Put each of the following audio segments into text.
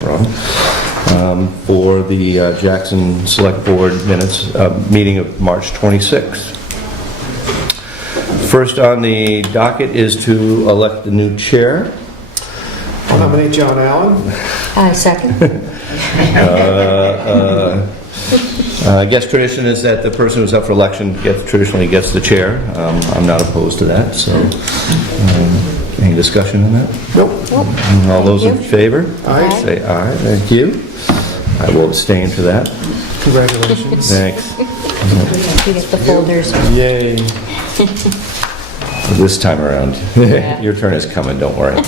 for the Jackson Select Board minutes meeting of March 26th. First on the docket is to elect the new chair. I'll nominate John Allen. I second. I guess tradition is that the person who's up for election traditionally gets the chair. I'm not opposed to that, so any discussion on that? Nope. All those in favor? Aye. Say aye. Thank you. I will abstain for that. Congratulations. Thanks. You get the folders. Yay. This time around. Yeah. Your turn is coming, don't worry.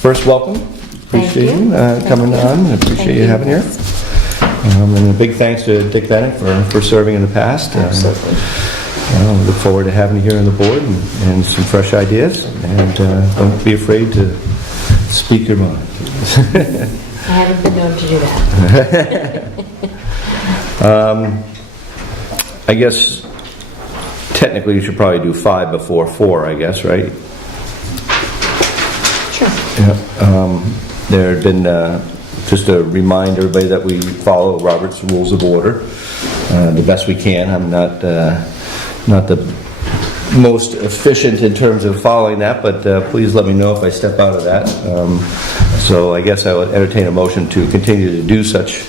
First, welcome. Appreciate you coming on. Appreciate you having here. And a big thanks to Dick Bennett for serving in the past. Absolutely. We look forward to having you here on the board and some fresh ideas. And don't be afraid to speak your mind. I haven't been known to do that. I guess technically you should probably do 5 before 4, I guess, right? Sure. Yeah. There had been, just to remind everybody that we follow Robert's Rules of Order the best we can. I'm not the most efficient in terms of following that, but please let me know if I step out of that. So I guess I would entertain a motion to continue to do such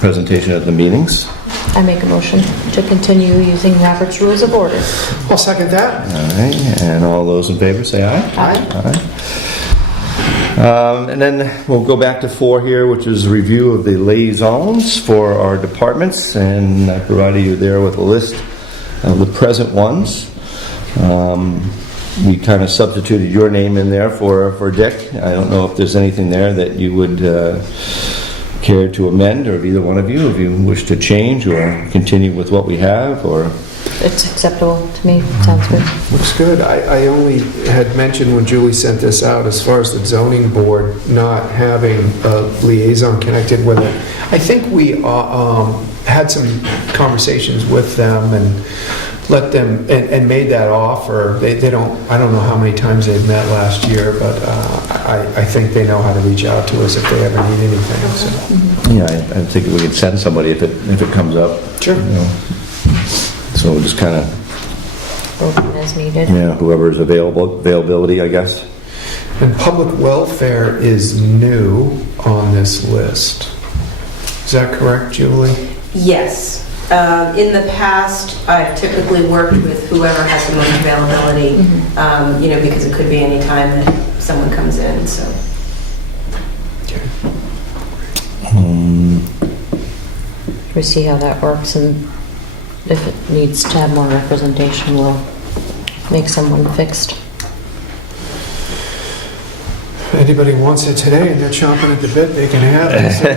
presentation at the meetings. I make a motion to continue using Robert's Rules of Order. I'll second that. All right, and all those in favor say aye. Aye. Aye. And then we'll go back to 4 here, which is a review of the liaisons for our departments, and I provided you there with a list of the present ones. We kind of substituted your name in there for Dick. I don't know if there's anything there that you would care to amend, or either one of you, if you wish to change or continue with what we have, or... It's acceptable to me. Sounds good. Looks good. I only had mentioned when Julie sent this out, as far as the zoning board not having a liaison connected with it. I think we had some conversations with them and let them and made that offer. They don't. I don't know how many times they've met last year, but I think they know how to reach out to us if they ever need anything. So. Yeah, I think we could send somebody if it comes up. Sure. You know. So we'll just kind of... Open as needed. Yeah, whoever's availability, I guess. And public welfare is new on this list. Is that correct, Julie? Yes. In the past, I've typically worked with whoever has the most availability, because it could be any time that someone comes in, so. We see how that works, and if it needs to have more representation, we'll make someone fixed. If anybody wants it today and they're chomping at the bit, they can have it. So,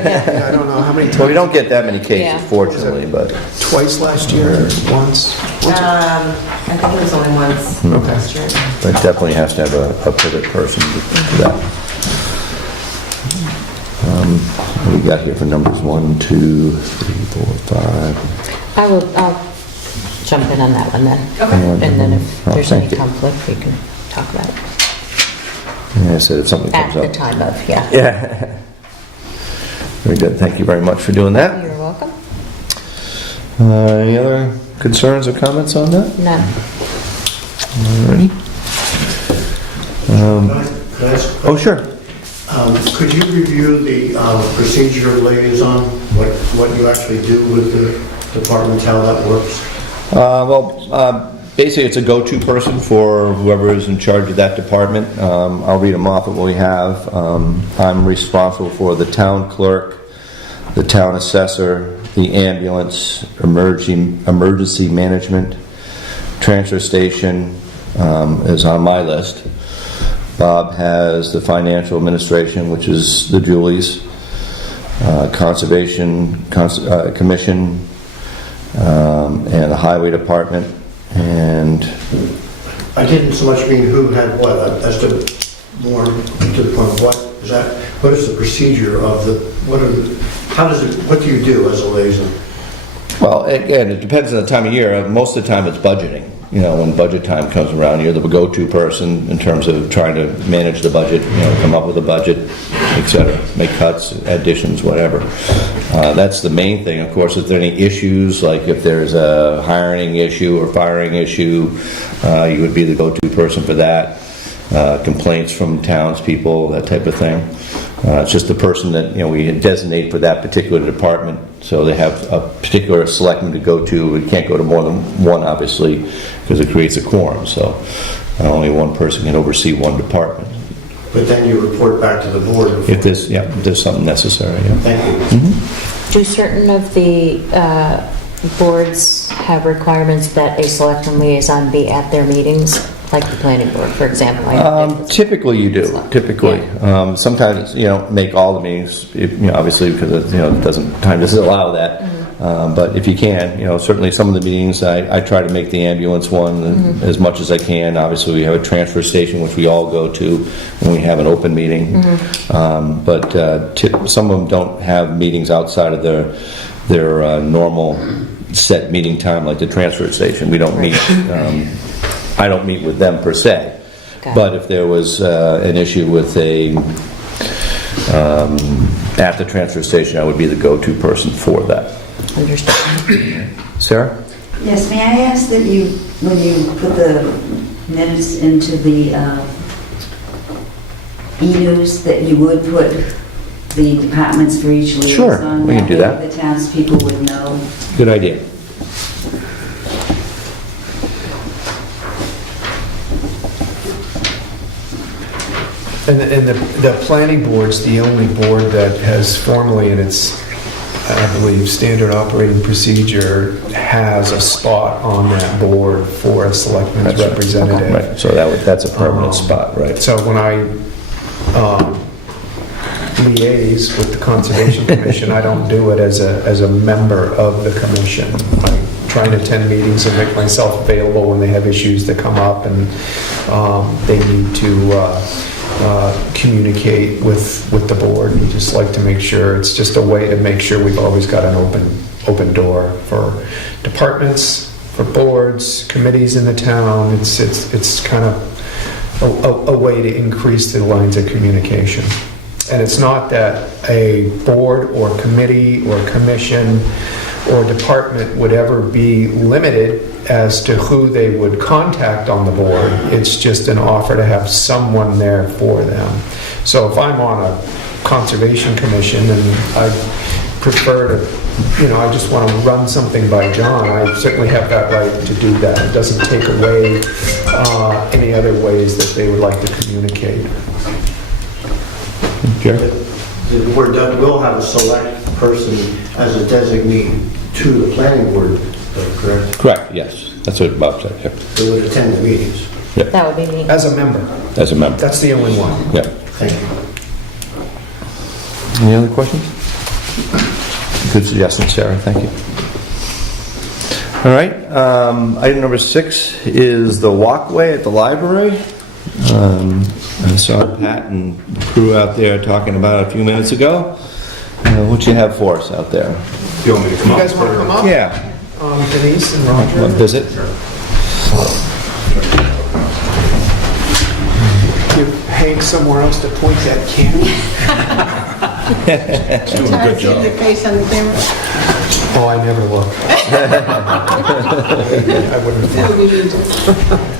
I don't know how many times. Well, we don't get that many cases, Yeah. fortunately, but... Twice last year, or once? I think it was only once last year. But definitely has to have a pivot person to that. What do we got here for numbers? 1, 2, 3, 4, 5. I'll jump in on that one then. Okay. And then if there's thank any you. conflict, we can talk about it. Yeah, I said if something At comes the up. time of, yeah. Yeah. Very good. Thank you very much for doing that. You're welcome. Any other concerns or comments on that? None. Alrighty. Could I ask? Oh, sure. Could you review the procedure of liaison, what you actually do with the departments, how that works? Basically, it's a go-to person for whoever is in charge of that department. I'll read them off of what we have. I'm responsible for the town clerk, the town assessor, the ambulance, emergency management, transfer station is on my list. Bob has the financial administration, which is the Julie's, conservation commission, and the highway department. And I didn't so much mean who had what, as to more to the point, what is the procedure of what do you do as a liaison? well, again, it depends on the time of year. Most of the time, it's budgeting. when budget time comes around, you're the go-to person in terms of trying to manage the budget, come up with a budget, et cetera, make cuts, additions, whatever. That's the main thing. Of course, if there are any issues, like if there's a hiring issue or firing issue, you would be the go-to person for that. Complaints from townspeople, that type of thing. It's just the person that we designate for that particular department. So they have a particular selectman to go to. We can't go to more than one, obviously, because it creates a quorum. So only one person can oversee one department. But then you report back to the board. If there's something necessary. Yeah. Thank you. Mm-hmm. Do certain of the boards have requirements that a selectman liaison be at their meetings? Like the planning board, for example. Typically you do. Typically. Sometimes you don't make all the meetings, obviously, because time doesn't allow that. But if you can, certainly some of the meetings, I try to make the ambulance one as much as I can. Obviously, we have a transfer station, which we all go to when we have an open meeting. But some of them don't have meetings outside of their normal set meeting time, like the transfer station. We don't meet. I don't meet with them per se, but if there was an issue with at the transfer station, I would be the go-to person for that. Understood. Sarah? Yes, may I ask that when you put the minutes into the e-news, that you would put the departments for each liaison? Sure, we can do that. The townspeople would know. Good idea. And the planning board's the only board that has formally in its, I believe, standard operating procedure has a spot on that board for a selectman's That's right. representative. Right. So that's a permanent spot, right? So when I liaise with the Conservation Commission, I don't do it as a member of the commission. I try and attend meetings and make myself available when they have issues that come up and they need to communicate with the board. We just like to make sure, it's just a way to make sure we've always got an open door for departments, for boards, committees in the town. It's kind of a way to increase the lines of communication. And it's not that a board or committee or commission or department would ever be limited as to who they would contact on the board. It's just an offer to have someone there for them. So if I'm on a conservation commission and I prefer to, I just want to run something by John, I certainly have that right to do that. It doesn't take away any other ways that they would like to communicate. Jerry? The board will have a select person as a designee to the planning board, correct? Correct, yes. That's what Bob said, yeah. They would attend the meetings. That would be me. As a member. As a member. That's the only one. Yeah. Thank you. Any other questions? Good suggestion, Sarah. Thank you. All right. Item number 6 is the walkway at the library. I saw Pat and the crew out there talking about it a few minutes ago. What you have for us out there? You guys want to come up? Yeah. Denise and Want to Roger? visit? Give Hank somewhere else to point that camera. Doing a good job. Oh, I never look. I wouldn't have.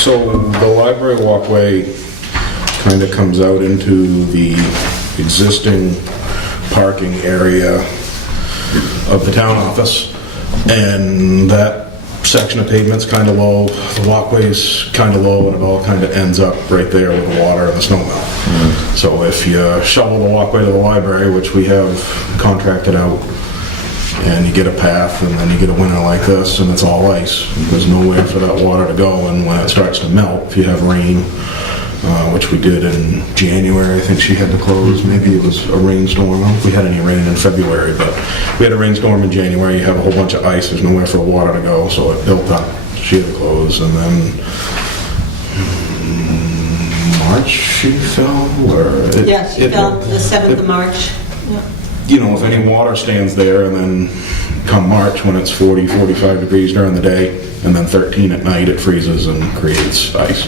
So the library walkway kind of comes out into the existing parking area of the town office, and that section of pavement's kind of low, the walkway's kind of low, and it all kind of ends up right there with the water and the snow melt. So if you shovel the walkway to the library, which we have contracted out, and you get a path, and then you get a winter like this, and it's all ice, there's nowhere for that water to go, and when it starts to melt, if you have rain, which we did in January, I think she had to close, maybe it was a rainstorm, I don't know if we had any rain in February, but we had a rainstorm in January, you have a whole bunch of ice, there's nowhere for the water to go, so it built up, she had to close, and then March she fell, or? Yes, she fell the 7th of March. You know, if any water stands there and then come March, when it's 40, 45 degrees during the day, and then 13 at night, it freezes and creates ice.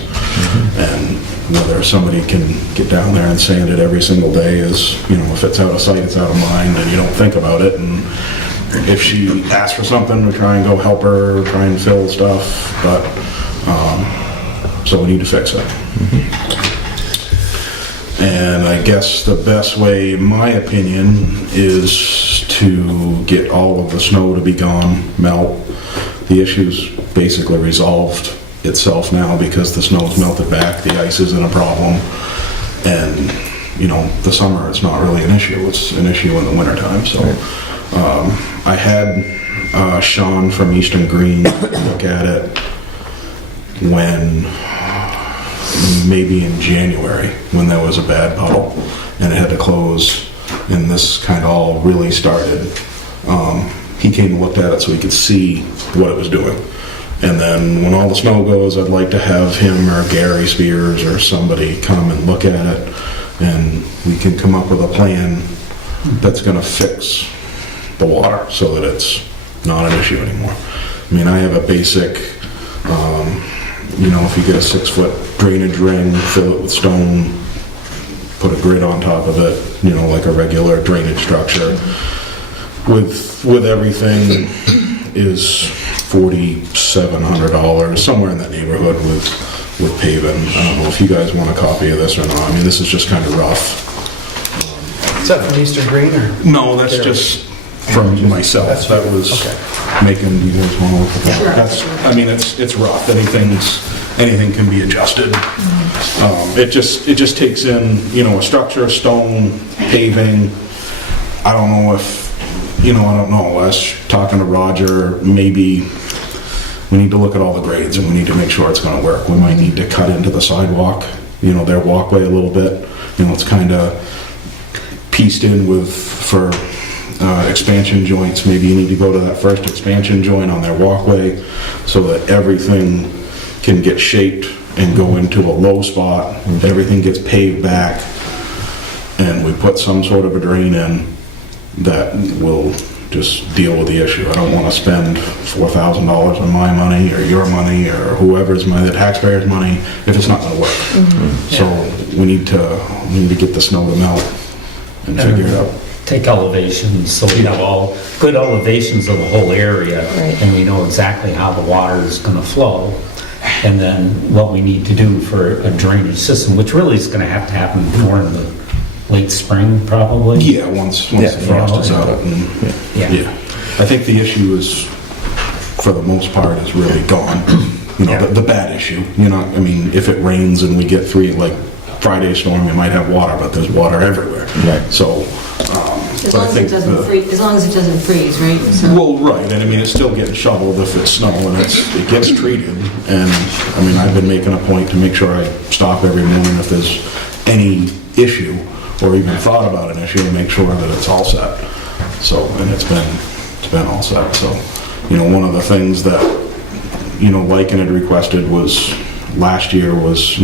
And whether somebody can get down there and sand it every single day is, if it's out of sight, it's out of mind, and you don't think about it. And if she asks for something, we try and go help her, try and fill stuff, but, so we need to fix it. And I guess the best way, in my opinion, is to get all of the snow to be gone, melt. The issue's basically resolved itself now because the snow's melted back, the ice isn't a problem. And, the summer, it's not really an issue. It's an issue in the wintertime, so. I had Sean from Eastern Green look at it maybe in January, when there was a bad puddle and it had to close, and this kind of all really started. He came and looked at it so he could see what it was doing. And then when all the snow goes, I'd like to have him or Gary Spears or somebody come and look at it, and we can come up with a plan that's going to fix the water so that it's not an issue anymore. I mean, I have a basic, if you get a 6-foot drainage ring, fill it with stone, put a grid on top of it, like a regular drainage structure. With everything is $4,700, somewhere in that neighborhood with paving. I don't know if you guys want a copy of this or not. I mean, this is just kind of rough. Is that from Eastern Green or? No, that's just from myself. That was making, you guys want to look at that? Sure. I mean, it's rough. Anything can be adjusted. It just takes in, a structure, stone, paving. I don't know if, I don't know. I was talking to Roger, maybe we need to look at all the grades and we need to make sure it's going to work. We might need to cut into the sidewalk, their walkway a little bit. It's kind of pieced in for expansion joints. Maybe you need to go to that first expansion joint on their walkway so that everything can get shaped and go into a low spot. Everything gets paved back, and we put some sort of a drain in that will just deal with the issue. I don't want to spend $4,000 on my money or your money or whoever's money, the taxpayer's money, if it's not going to work. So we need to get the snow to melt and figure it out. Take elevations, so we have all good elevations of the whole area, Right. and we know exactly how the water is going to flow, and then what we need to do for a drainage system, which really is going to happen more in the late spring, probably. Yeah, once the frost is out. Yeah. I think the issue is, for the most part, is really gone. The bad issue. If it rains and we get 3, like Friday storm, you might have water, but there's water everywhere. Right. So, As long as it doesn't freeze, right? So- well, right, and it's still getting shoveled if it's snow, and it gets treated. And I've been making a point to make sure I stop every morning if there's any issue or even thought about an issue, and make sure that it's all set. So, and it's been all set. So, one of the things that Lycan had requested was last year was,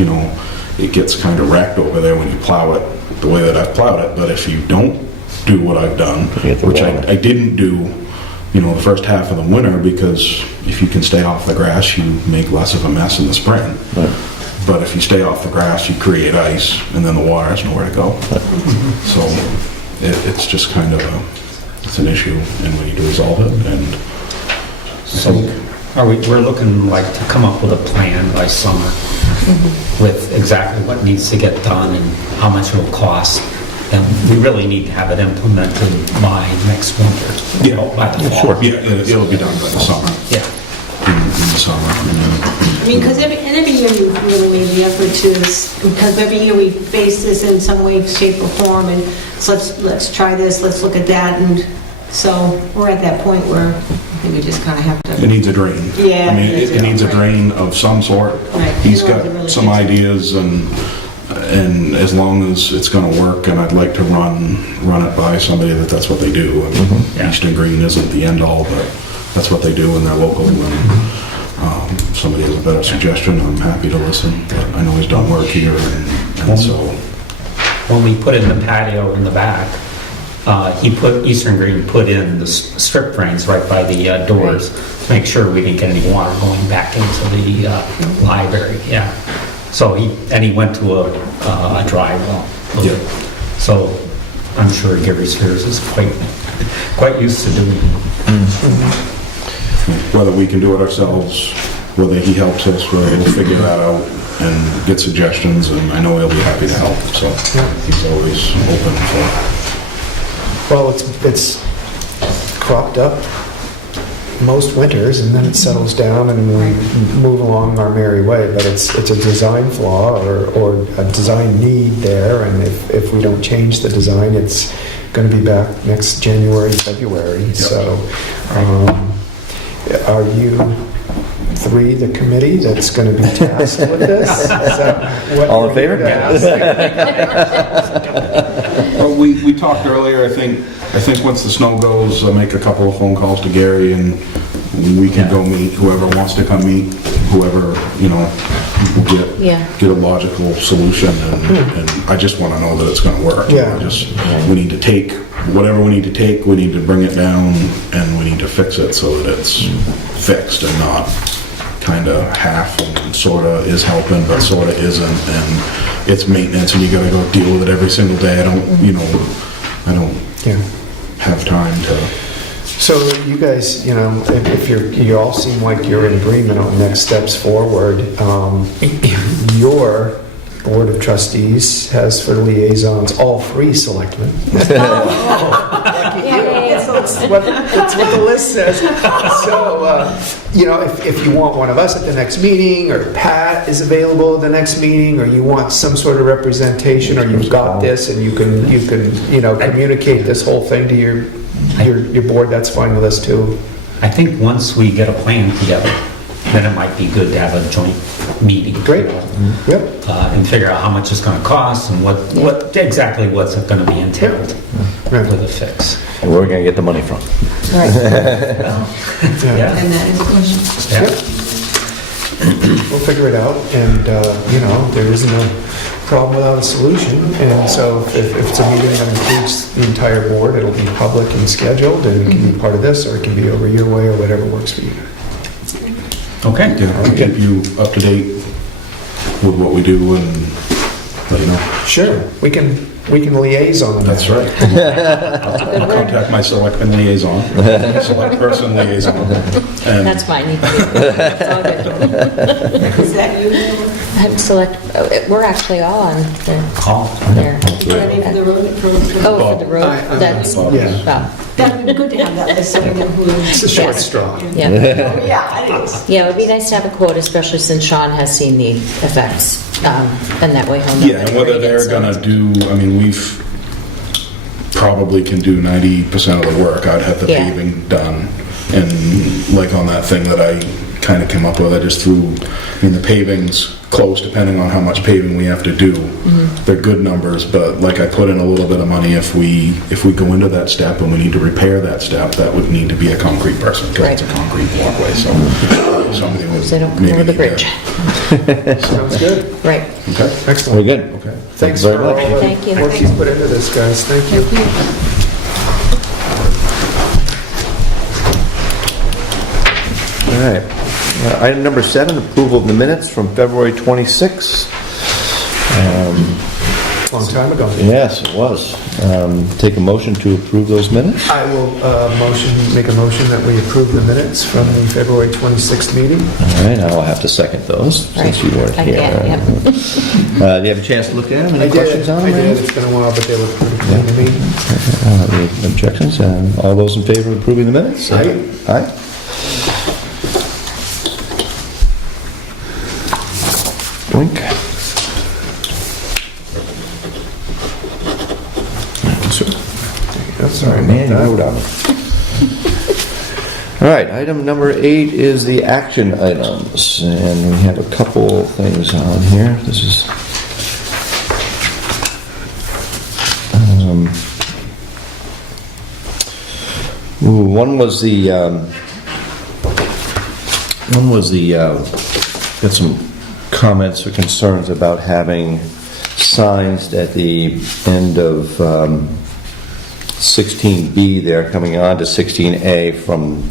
it gets kind of wrecked over there when you plow it the way that I've plowed it. But if you don't do what I've done, which I didn't do, the first half of the winter, because if you can stay off the grass, you make less of a mess in the spring. Right. But if you stay off the grass, you create ice, and then the water has nowhere to go. So it's just kind of it's an issue, and we need to resolve it. And So we're looking like to come up with a plan by summer with exactly what needs to get done and how much it will cost. And we really need to have it implemented by next winter. By the fall. yeah, it'll be done by the summer. Yeah. In the summer. Because every year you really made the effort because every year we face this in some way, shape, or form, and so let's try this, let's look at that, and so we're at that point where I think we just kind of have to. It needs a drain. Yeah. It needs a drain of some sort. Right. He's In order to got really some fix it. ideas, and as long as it's going to work, and I'd like to run it by somebody that's what they do. And Yeah. Eastern Green isn't the end all, but that's what they do, and they're local. And if somebody has a better suggestion, I'm happy to listen. But I know he's done work here, and so When we put in the patio in the back, Eastern Green put in the strip drains right by the doors to make sure we didn't get any water going back into the library, yeah. So he went to a dry well. Yeah. So I'm sure Gary Spears is quite used to doing it. Whether we can do it ourselves, whether he helps us, we'll figure that out and get suggestions, and I know he'll be happy to help, so he's always open for. Well, it's cropped up most winters, and then it settles down, and we move along our merry way. But it's a design flaw or a design need there, and if we don't change the design, it's going to be back next January, February. Yep. So, are you three the committee that's going to be tasked with this? Is that what All in we're favor? Well, we talked earlier, I think once the snow goes, I'll make a couple of phone calls to Gary, and we can go meet whoever wants to come meet, whoever, we'll get a logical solution, and I just want to know that it's going to work. Yeah. We need to take whatever we need to take, we need to bring it down, and we need to fix it so that it's fixed and not kind of half and sort of is helping, but sort of isn't, and it's maintenance, and you gotta go deal with it every single day. I don't have time to. So you guys, if you all seem like you're in agreement on next steps forward, your Board of Trustees has for liaisons all three selectmen. It's what the list says. So, if you want one of us at the next meeting, or Pat is available at the next meeting, or you want some sort of representation, or you've got this and you can communicate this whole thing to your board, that's fine with us too. I think once we get a plan together, then it might be good to have a joint meeting. Great. Yep. And figure out how much it's going to cost and what exactly what's it going to be entailed with a fix. And where are we going to get the money from? Yeah. And that is a question. Yeah. We'll figure it out, and there isn't a problem without a solution. And so if it's a meeting that includes the entire board, it'll be public and scheduled, and it can be part of this, or it can be over your way, or whatever works for you. Okay. Yeah, I'll keep you up to date with what we do and let you know. Sure, we can liaison. That's right. I'll contact my selectman liaison, select person liaison. And That's fine. It's all good. Is that you? We're actually all on the Call. there. For the road? Oh, for the road. That's Yeah. That'd be good to have that list so we know who. It's a short straw. yeah. Yeah, it is. Yeah, it would be nice to have a quote, especially since Sean has seen the effects, and that way he'll know. yeah, and whether they're gonna do, we've probably can do 90% of the work. I'd have the Yeah. paving done, and like on that thing that I kind of came up with, I just threw, the paving's close depending on how much paving we have to do. They're good numbers, but like I put in a little bit of money if we go into that step and we need to repair that step, that would need to be a concrete person, because it's a concrete walkway, so somebody would So they don't come maybe over the need bridge. Sounds good. Right. Okay. Excellent. We're good. Okay. Thanks very for much. all Thank you. the work you've put into this, guys. Thank you. All right. Item number 7, approval of the minutes from February 26th. Long time ago. Yes, it was. Take a motion to approve those minutes. I will make a motion that we approve the minutes from the February 26th meeting. All right, I'll have to second those since you weren't I here. can, yep. Do you have a chance to look at them? Any questions on I them? did. It's been a while, but they look pretty clean to me. Any objections? All those in favor of approving the minutes? Aye. Aye. Wink. I'm sorry Man, you about wrote that. on it. All right, item number 8 is the action items, and we have a couple things on here. This is one was the got some comments or concerns about having signs at the end of 16B there, coming on to 16A from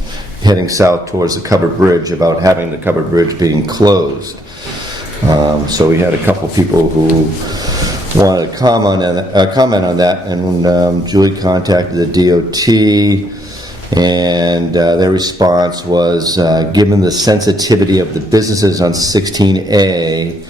heading south towards the covered bridge, about having the covered bridge being closed. So we had a couple people who wanted to comment on that, and Julie contacted the DOT, and their response was, given the sensitivity of the businesses on 16A,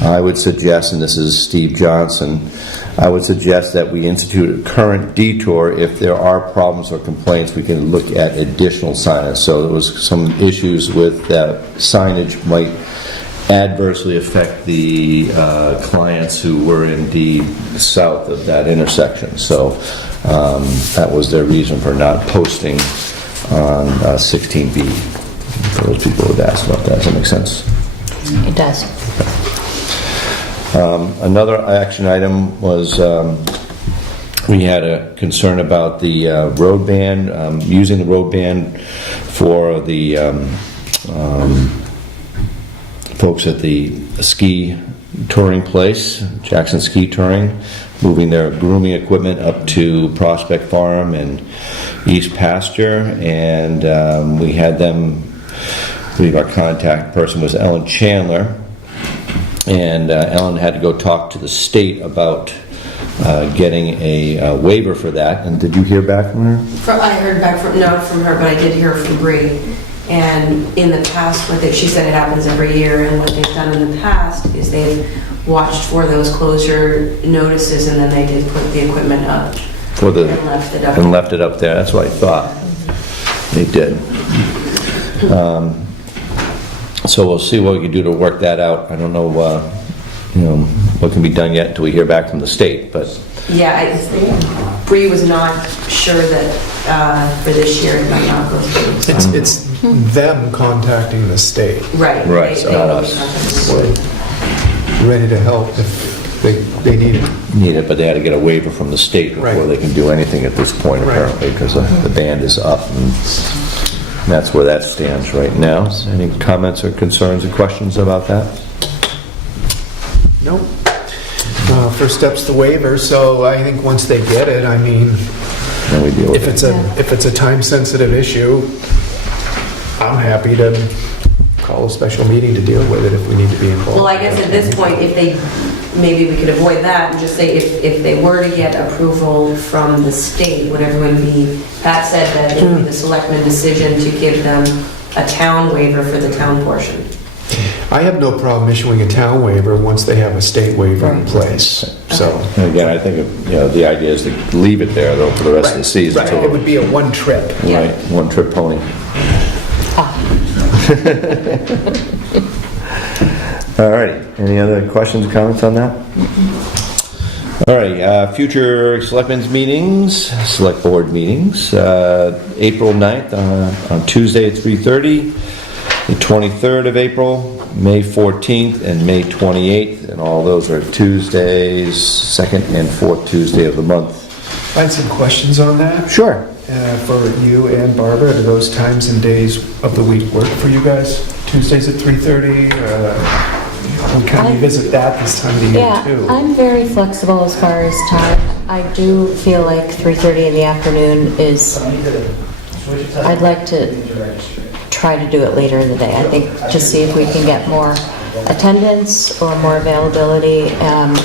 I would suggest, and this is Steve Johnson, I would suggest that we institute a current detour. If there are problems or complaints, we can look at additional signage. So there was some issues with that signage might adversely affect the clients who were indeed south of that intersection. So that was their reason for not posting on 16B. For those people who had asked about that, does that make sense? It does. Another action item was we had a concern about the road ban, using the road ban for the folks at the ski touring place, Jackson Ski Touring, moving their grooming equipment up to Prospect Farm and East Pasture, and we had them, I believe our contact person was Ellen Chandler, and Ellen had to go talk to the state about getting a waiver for that. And did you hear back from her? I heard back not from her, but I did hear from Bree. And in the past, she said it happens every year, and what they've done in the past is they've watched for those closure notices, and then they did put the equipment up For the, and left it up. and left it up there. That's what I thought. They did. So we'll see what we can do to work that out. I don't know, what can be done yet until we hear back from the state, but... Yeah, Bree was not sure that for this year it might not go through. It's them contacting the state, Right. Right, they- so they not will be us. contacting the state. ready to help if they need it. Need it, but they had to get a waiver from the state before Right. they can do anything at this point, Right. apparently, because the ban is up, and that's where that stands right now. Any comments or concerns or questions about that? Nope. First step's the waiver, so I think once they get it, I mean, Then we deal with it. if it's a time-sensitive issue, I'm happy to call a special meeting to deal with it if we need to be involved. Well, I guess at this point, maybe we could avoid that and just say if they were to get approval from the state, would everyone be, Pat said that it would be the selectmen decision to give them a town waiver for the town portion. I have no problem issuing a town waiver once they have a state waiver in place, so. And again, I think, the idea is to leave it there, though, for the rest of the season. Right, it would be a one trip. Yeah. Right, one-trip pony. All right, any other questions or comments on that? All right, future selectmen's meetings, select board meetings, April 9th on Tuesday at 3:30, the 23rd of April, May 14th, and May 28th, and all those are Tuesdays, second and fourth Tuesday of the month. I had some questions on that. Sure. For you and Barbara, do those times and days of the week work for you guys? Tuesdays at 3:30? We kind of revisit that this time of the year, Yeah, too. I'm very flexible as far as time. I do feel like 3:30 in the afternoon is, I'd like to try to do it later in the day. I think to see if we can get more attendance or more availability. And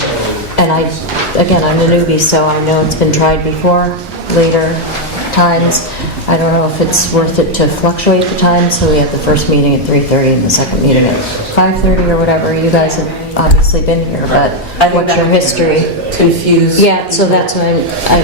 again, I'm a newbie, so I know it's been tried before, later times. I don't know if it's worth it to fluctuate the time, so we have the first meeting at 3:30 and the second meeting at 5:30 or whatever. You guys have obviously been here, but I think what's that your would history? Confuse. Yeah, so that's why I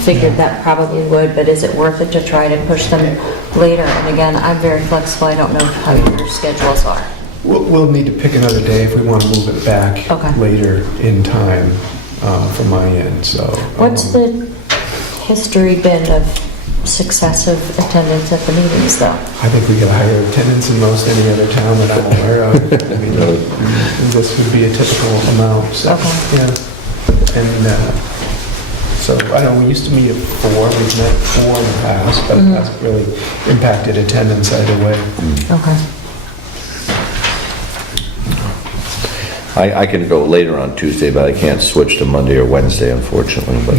figured that probably would, but is it worth it to try to push them later? And again, I'm very flexible. I don't know how your schedules are. We'll need to pick another day if we want to move it back Okay. later in time from my end, so. What's the history been of successive attendance at the meetings, though? I think we get higher attendance than most any other town that I'm aware of. I mean, this would be a typical amount, so, Okay. yeah. And so, I know we used to meet at 4, we've met 4 in the past, but it hasn't really impacted attendance either way. Okay. I can go later on Tuesday, but I can't switch to Monday or Wednesday, unfortunately, but...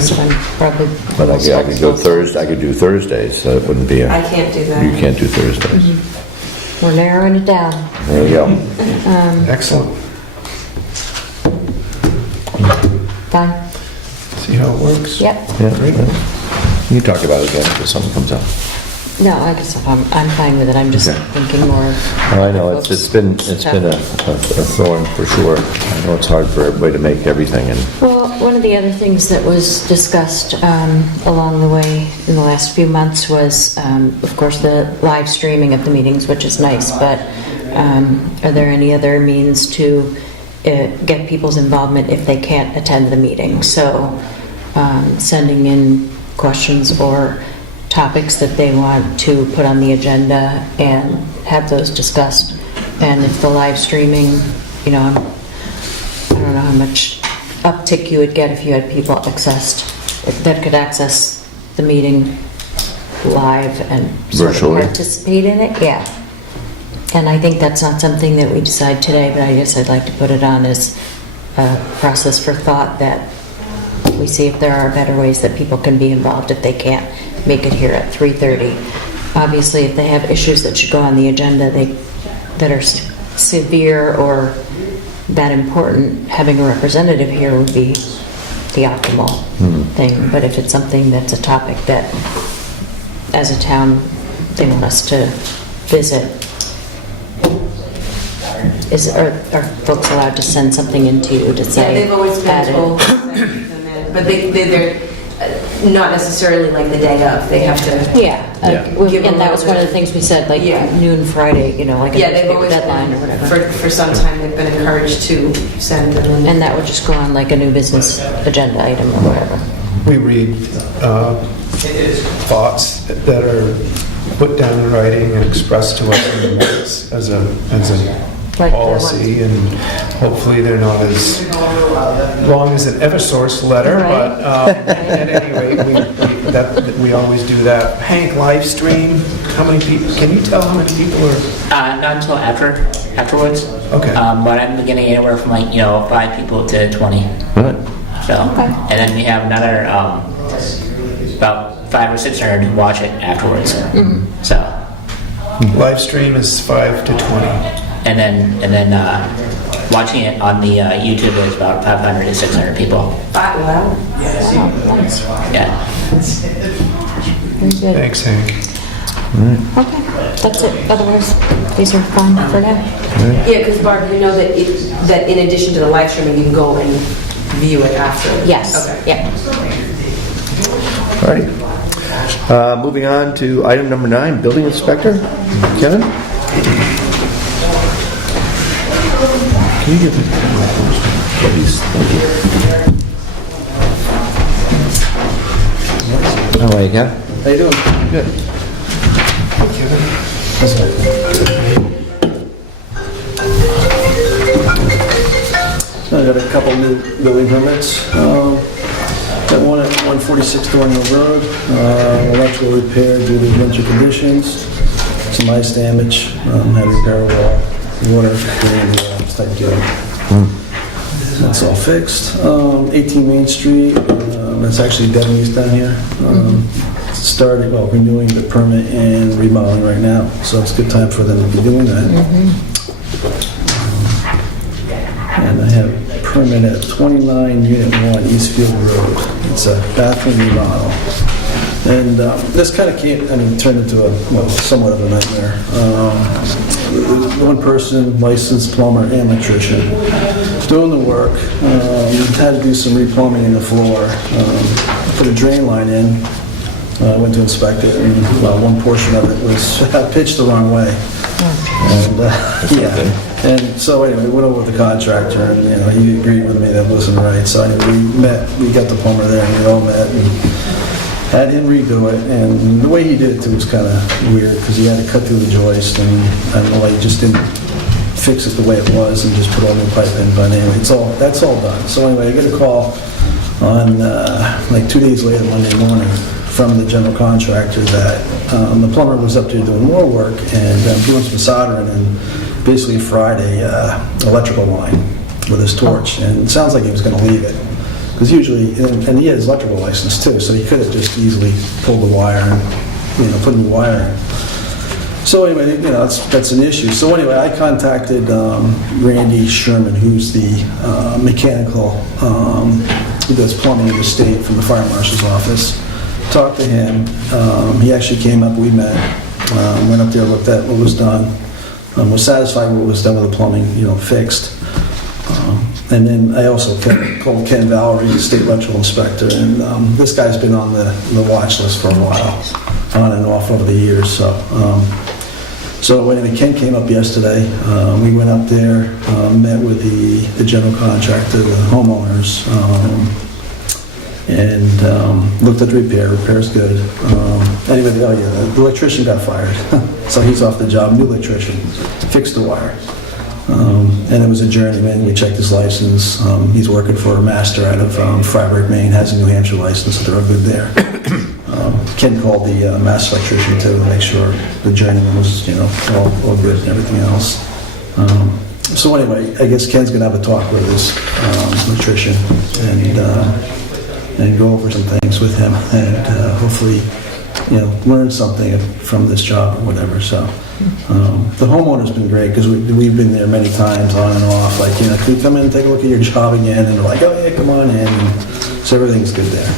So I'm probably. But I could go Thursday, I could do Thursdays, so it wouldn't be I a, can't do you that. can't do Thursdays. We're narrowing it down. There you go. Excellent. Fine. See how it works? Yep. Yeah, great. You can talk about it again if something comes up. No, I guess I'm fine with it. I'm just Okay. thinking more of. Oh, I know, it's been a thorn for sure. I know it's hard for everybody to make everything, and Well, one of the other things that was discussed along the way in the last few months was, of course, the live streaming of the meetings, which is nice, but are there any other means to get people's involvement if they can't attend the meeting? So sending in questions or topics that they want to put on the agenda and have those discussed. And if the live streaming, I don't know how much uptick you would get if you had people that could access the meeting live and sort of Virtually. participate in it. Yeah. And I think that's not something that we decide today, but I guess I'd like to put it on as a process for thought, that we see if there are better ways that people can be involved if they can't make it here at 3:30. Obviously, if they have issues that should go on the agenda that are severe or that important, having a representative here would be the optimal thing. But if it's something that's a topic that, as a town, they want us to visit, are folks allowed to send something into you to say? Yeah, they've always been add it? told to send them in, but they're not necessarily like the day of, they have to. Yeah, Give them and that was a one of little the things we said, like Yeah. noon Friday, like a Yeah, they've newspaper always deadline or been, whatever. for some time, they've been encouraged to send them in. And that would just go on like a new business agenda item or whatever. We read thoughts that are put down in writing and expressed to us in the minutes as a Like the policy, and hopefully they're not as long as an Eversource letter, Right. but at any rate, we always do that. Hank, live stream, how many people, can you tell how many people are? Not until afterwards. Okay. But I'm getting anywhere from 5 people to 20. Right. So, and then we have another about 500 or 600 who watch it afterwards. So, Live stream is 5 to 20. and then watching it on the YouTube is about 500 to 600 people. Wow. Yeah. Very good. Thanks, Hank. Okay, that's it. Otherwise, these are fine for now. Yeah, because Barb, you know that in addition to the live streaming, you can go and view it after? Yes, Okay. yeah. All right. Moving on to item number 9, building inspector. Kevin? Can you give me, please? Thank you. How are you, Kevin? How you doing? Good. I got a couple new building permits. Got one at 146 Thornhill Road, electrical repair due to winter conditions, some ice damage, had to repair a wall, water, and stuff deal. That's all fixed. 18 Main Street, that's actually dead lease down here. Started, renewing the permit and remodeling right now, so it's a good time for them to be doing that. And I have a permit at 29 Unit 1 Eastfield Road. It's a bathroom remodel. And this kind of turned into somewhat of a nightmare. One person, licensed plumber and electrician, doing the work. Had to do some replumbing in the floor. Put a drain line in. I went to inspect it, and one portion of it was pitched the wrong way. And and so anyway, we went over with the contractor, and he agreed with me that wasn't right. So anyway, we got the plumber there, and we all met, and had him redo it. And the way he did it too was kind of weird, because he had to cut through the joist, and I don't know why he just didn't fix it the way it was and just put all new pipe in. But anyway, that's all done. So anyway, I get a call on 2 days later, Monday morning, from the general contractor that the plumber was up there doing more work and doing some soldering and basically fried a electrical line with his torch. And it sounds like he was going to leave it Because usually, and he had his electrical license too, so he could have just easily pulled the wire and, put a new wire in. So anyway, that's an issue. So anyway, I contacted Randy Sherman, who's the mechanical, who does plumbing in the state from the fire marshal's office. Talked to him. He actually came up, we met, went up there, looked at what was done, was satisfied with what was done with the plumbing, fixed. And then I also called Ken Valerie, the state electrical inspector, and this guy's been on the watch list for a while, on and off over the years. So anyway, Ken came up yesterday. We went up there, met with the general contractor, the homeowners, and looked at the repair. Repair's good. Anyway, the electrician got fired, so he's off the job. New electrician, fixed the wire. And it was a journeyman. We checked his license. He's working for a master out of Freiburg, Maine, has a New Hampshire license, so they're all good there. Ken called the master electrician too to make sure the journeyman was, all good and everything else. So anyway, I guess Ken's gonna have a talk with his electrician and go over some things with him and hopefully, learn something from this job or whatever. So. The homeowner's been great because we've been there many times on and off. Like, can you come in and take a look at your job again? And they're like, oh yeah, come on in. And so everything's good there.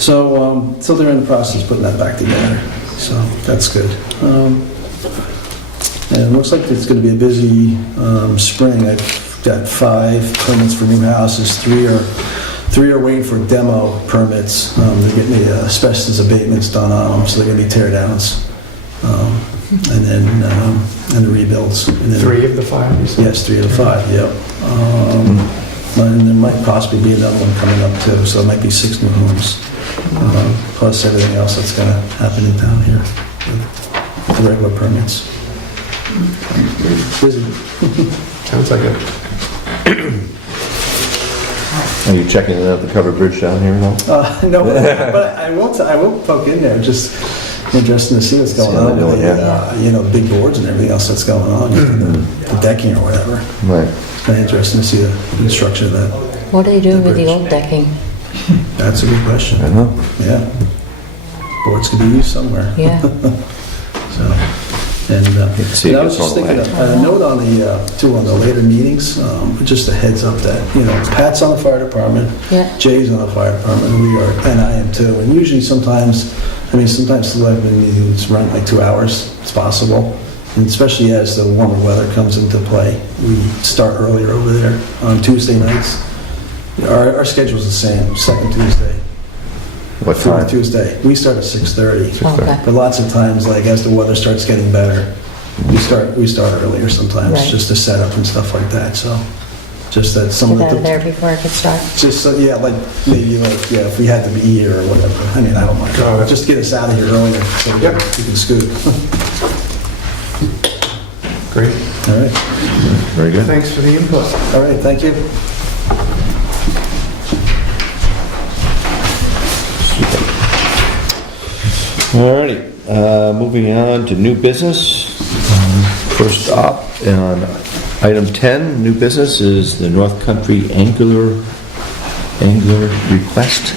So they're in the process of putting that back together. So that's good. And it looks like it's going to be a busy spring. I've got 5 permits for new houses. 3 are waiting for demo permits. They're getting the asbestos abatements done on them, so they're going to be tear downs. And then and the rebuilds. And then, 3 of the 5, you said? Yes, 3 of the 5, yep. And there might possibly be another one coming up too, so it might be 6 new homes. Plus everything else that's going to happen in town here. The regular permits. Busy. Sounds like it. Are you checking out the covered bridge down here now? No, but I will poke in there, just interesting to see what's going on. The big boards and everything else that's going on, the decking or whatever. Right. Kind of interesting to see the construction of that. What are you doing with the bridge. old decking? That's a good question. I know. Yeah. Boards could be used somewhere. Yeah. See, And I it was gets just thrown thinking, away. a note on the later meetings, just a heads up that, Pat's on the fire department, Yeah. Jay's on the fire department, and I am too. And usually sometimes selectmen meetings run like 2 hours, it's possible. And especially as the warmer weather comes into play, we start earlier over there on Tuesday nights. Our schedule's the same, second Tuesday. What Fourth time? Tuesday. We start at 6:30. Okay. But lots of times, like as the weather starts getting better, we start earlier sometimes, Right. just to set up and stuff like that. So, just that some Get of out of the there before it gets dark. just if we had to be here or whatever. I mean, I don't mind. Got it. Just get us out of here earlier so we Yep. can scoot. Great. All right. Very good. Thanks for the input. All right. Thank you. Alrighty, moving on to new business. First up, on item 10, new business is the North Country Angler request.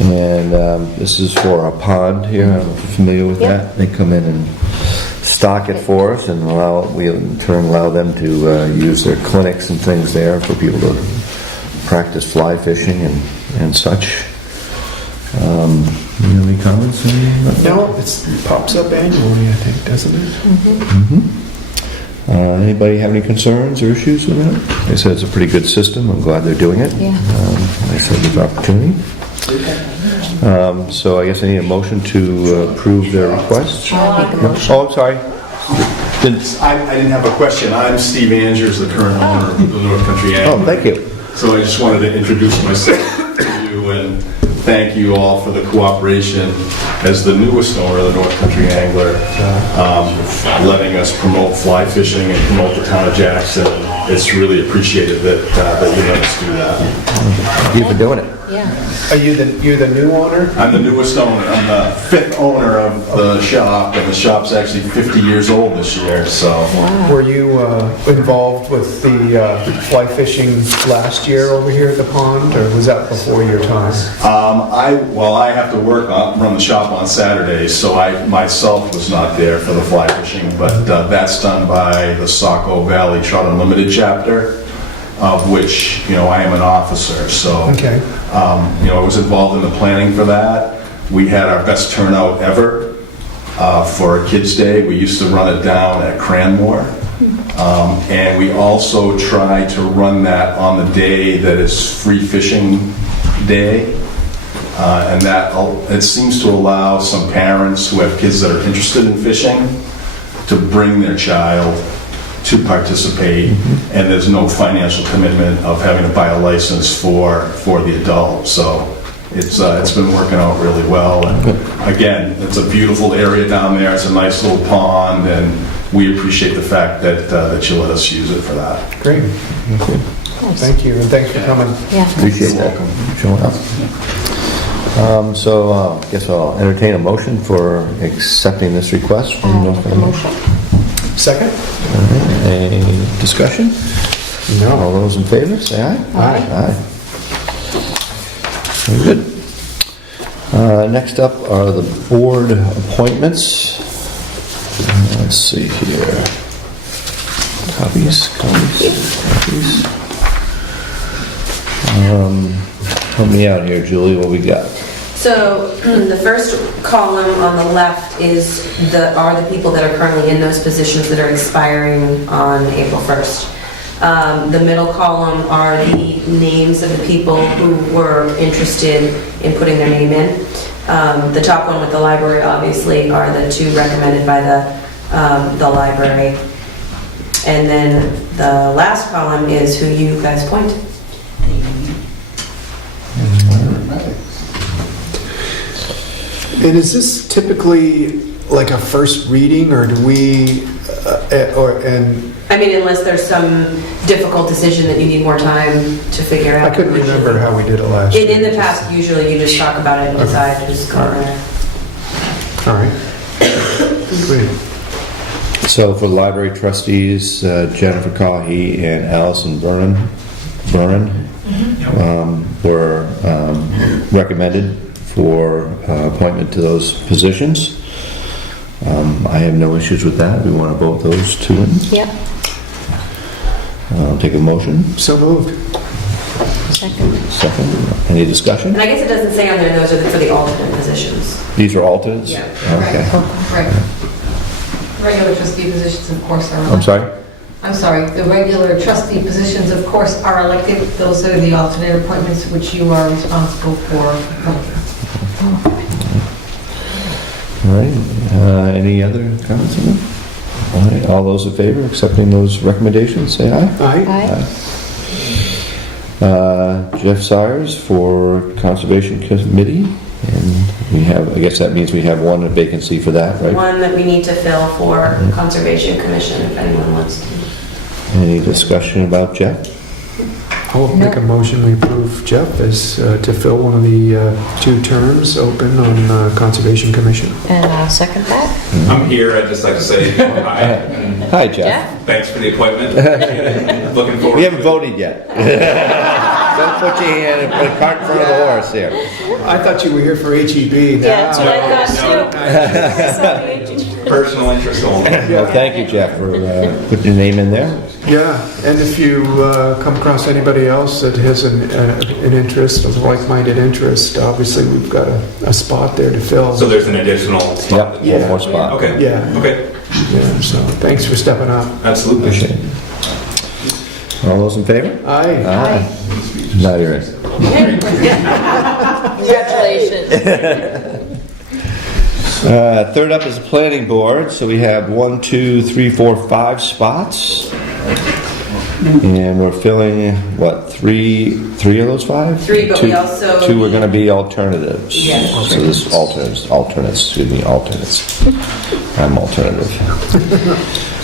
And this is for a pond here, I don't know if you're familiar with Yeah. that. They come in and stock it for us, and we in turn allow them to use their clinics and things there for people to practice fly fishing and such. You have any comments? No, it pops up annually, I think, doesn't it? Anybody have any concerns or issues with that? They said it's a pretty good system. I'm glad they're doing it. Yeah. They said there's opportunity. So I guess I need a motion to approve their request. I'll make a motion. Oh, I'm sorry. I didn't have a question. I'm Steve Andrews, the current owner of the North Country Oh, Ag. thank you. So I just wanted to introduce myself to you and thank you all for the cooperation as the newest owner of the North Country Angler, letting us promote fly fishing and promote the town of Jackson. It's really appreciated that you let us do that. Thank you for doing it. Yeah. Are you're the new owner? I'm the newest owner. I'm the fifth owner of the shop, and the shop's actually 50 years old this year, so. Were you involved with the fly fishing last year over here at the pond, or was that before your time? I have to run the shop on Saturdays, so I myself was not there for the fly fishing, but that's done by the Saco Valley Trout Unlimited chapter, of which, I am an officer, so. Okay. I was involved in the planning for that. We had our best turnout ever for a Kids' Day. We used to run it down at Cranmore. And we also try to run that on the day that is free fishing day. And that it seems to allow some parents who have kids that are interested in fishing to bring their child to participate, and there's no financial commitment of having to buy a license for the adult. So it's been working out really well. And again, it's a beautiful area down there. It's a nice little pond, and we appreciate the fact that you let us use it for that. Great. Thank you, and thanks for coming. Yeah. Appreciate that, showing up. I guess I'll entertain a motion for accepting this request from North The Carolina. motion. Second? Any discussion? No. All those in favor, say aye. Aye. Aye. Very good. Next up are the board appointments. Let's see here. Copies. Help me out here, Julie, what we got? So the first column on the left are the people that are currently in those positions that are expiring on April 1st. The middle column are the names of the people who were interested in putting their name in. The top one with the library, obviously, are the two recommended by the library. And then the last column is who you guys appointed. And is this typically like a first reading, or do we, Unless there's some difficult decision that you need more time to figure out. I couldn't remember how we did it last year. In the past, usually you just talk about it and decide to just go there. All right. Great. So for the library trustees, Jennifer Cahy and Allison Vernon were recommended for appointment to those positions. I have no issues with that. We want to vote those two in. Yep. Take a motion. So moved. Second. Any discussion? And I guess it doesn't say on there, those are for the alternate positions. These are alternates? Yeah. Okay. Right. Regular trustee positions, of course, are I'm sorry? I'm sorry, the regular trustee positions, of course, are elected. Those are the alternate appointments which you are responsible for. All right. Any other comments on that? All right. All those in favor of accepting those recommendations, say aye. Aye. Jeff Sires for Conservation Committee, and we have, I guess that means we have one vacancy for that, right? One that we need to fill for Conservation Commission, if anyone wants to. Any discussion about Jeff? I'll make a motion, we approve Jeff as to fill one of the two terms open on Conservation Commission. And I'll second that. I'm here, I'd just like to say hi, and Hi, Jeff. Jeff? thanks for the appointment. Looking forward. We haven't voted yet. Don't put your hand in the cart in front of the horse here. I thought you were here for HEB. Yeah, that's what I thought too. Personal interest only. Well, thank you, Jeff, for putting your name in there. Yeah, and if you come across anybody else that has an interest, a like-minded interest, obviously we've got a spot there to fill. So there's an additional spot? Yep, one more spot. Okay. Yeah. Okay, Yeah, so thanks for stepping up. absolutely. Appreciate it. All those in favor? Aye. Aye. Now you're in. Congratulations. Third up is the planning board. So we have 1, 2, 3, 4, 5 spots. And we're filling, what, three of those 5? Three, but we also- 2 are going to be alternatives. Yeah. So this alternates, I'm alternative.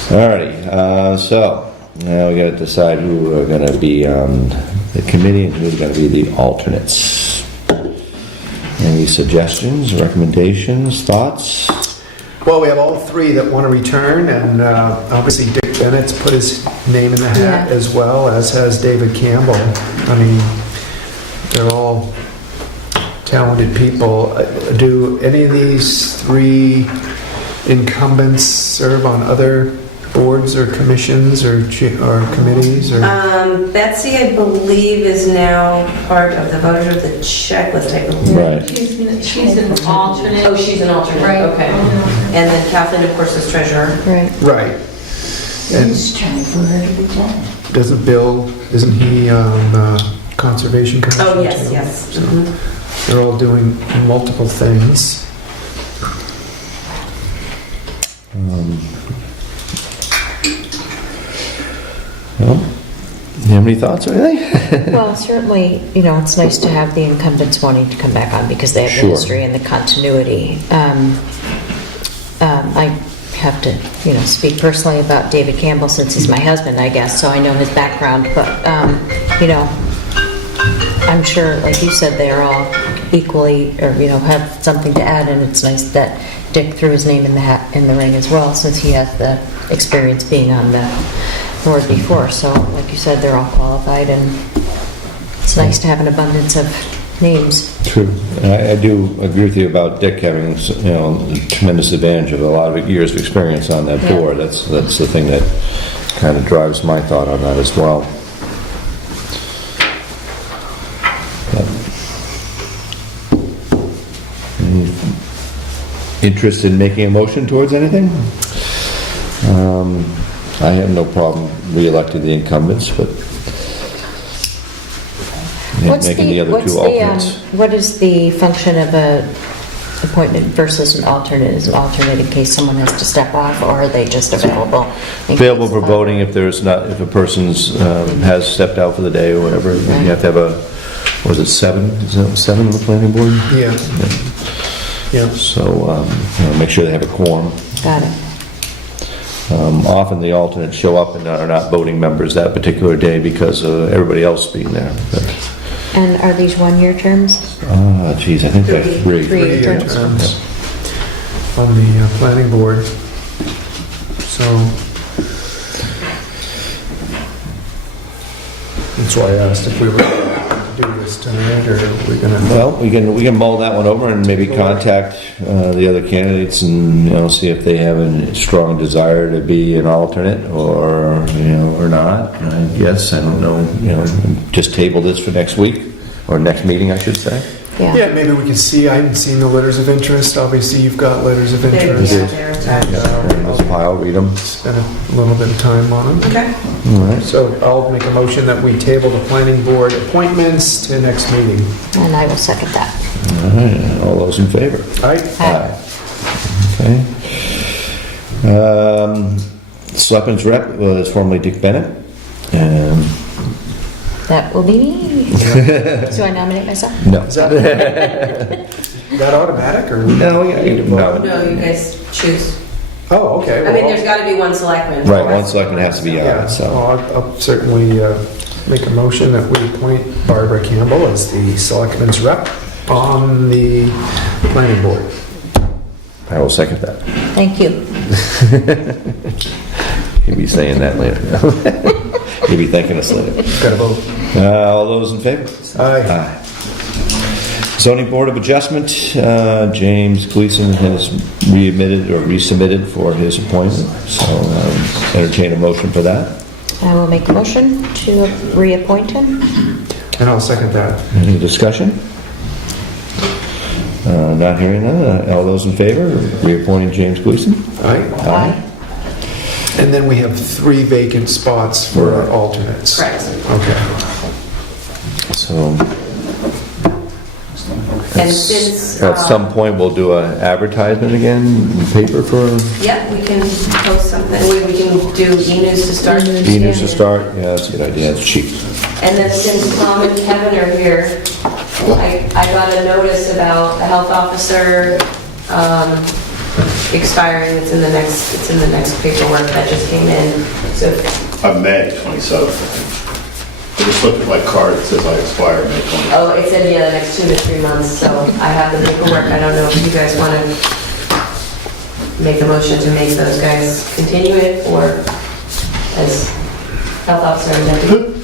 Alrighty, so now we got to decide who are going to be on the committee and who's going to be the alternates. Any suggestions, recommendations, thoughts? Well, we have all three that want to return, and obviously Dick Bennett's put his name in the hat Yeah. as well, as has David Campbell. I mean, they're all talented people. Do any of these three incumbents serve on other boards or commissions or committees? Or Betsy, I believe, is now part of the voters of the checklist, I believe. Right. She's an alternate. Oh, she's an alternate, Right. okay. And then Kathleen, of course, is treasurer. Right. Right. And Who's trying for her to be done? doesn't Bill, isn't he on the Conservation Commission? Oh, yes, too? yes. So Mhm. they're all doing multiple things. Well, you have any thoughts or anything? Well, certainly, it's nice to have the incumbents wanting to come back on because they have the Sure. history and the continuity. I have to, speak personally about David Campbell since he's my husband, I guess, so I know his background. But, I'm sure, like you said, they're all equally, or, have something to add, and it's nice that Dick threw his name in the hat, in the ring as well, since he has the experience being on the board before. So, like you said, they're all qualified, and it's nice to have an abundance of names. True. And I do agree with you about Dick having, a tremendous advantage of a lot of years of experience on that Yeah. board. That's the thing that kind of drives my thought on that as well. But, any interest in making a motion towards anything? I have no problem re-electing the incumbents, but making the other two alternates. What is the function of a appointment versus an alternate? Is an alternate in case someone has to step off, or are they just available? Available for voting if if a person's has stepped out for the day or whatever. You have to have was it 7? Is that 7 on the planning board? Yeah. Yeah. So, make sure they have a quorum. Got it. Often the alternates show up and are not voting members that particular day because of everybody else being there. And are these one-year terms? Geez, I think they're 3. Three-year terms. terms on the planning board. So that's why I asked if we were going to do this tonight, or are we going to... Well, we can mull that one over and maybe contact the other candidates and, see if they have a strong desire to be an alternate or, or not. I guess, I don't know, just table this for next week, or next meeting, I should say. Yeah, maybe we can see, I haven't seen the letters of interest. Obviously, you've got letters of interest. They're attached. And, This pile, read them. spend a little bit of time on them. Okay. All right. So I'll make a motion that we table the planning board appointments to next meeting. And I will second that. All right, all those in favor? Aye? Aye. Okay. Selectmen's rep was formerly Dick Bennett. That will be me. Do I nominate myself? No. Is that automatic, or? No, yeah, you can No, you guys choose. Oh, okay. I mean, well, there's got to be one selectman. Right, one selectman has to be on Yeah, it, so. well, I'll certainly make a motion that we appoint Barbara Campbell as the selectman's rep on the planning board. I will second that. Thank you. You'll be saying that later. You'll be thanking us later. Got a vote? All those in favor? Aye. Zoning Board of Adjustment, James Gleason has resubmitted for his appointment, so entertain a motion for that. I will make a motion to reappoint him. And I'll second that. Any discussion? Not hearing none. All those in favor of reappointing James Gleason? Aye. Aye. And then we have 3 vacant spots for Right. alternates. Correct. Okay. So And since... at some point, we'll do an advertisement again in the paper for Yep, we can post something, we can do e-news to start. e-news to start. Yeah, that's a good idea. It's cheap. And then since Tom and Kevin are here, I got a notice about the health officer expiring. It's in the next paperwork that just came in. So May 27th. just looked at my card, it says I expire May 20th. Oh, it said, yeah, the next 2 to 3 months, so I have the paperwork. I don't know if you guys want to make a motion to make those guys continue it, or as health officer and deputy.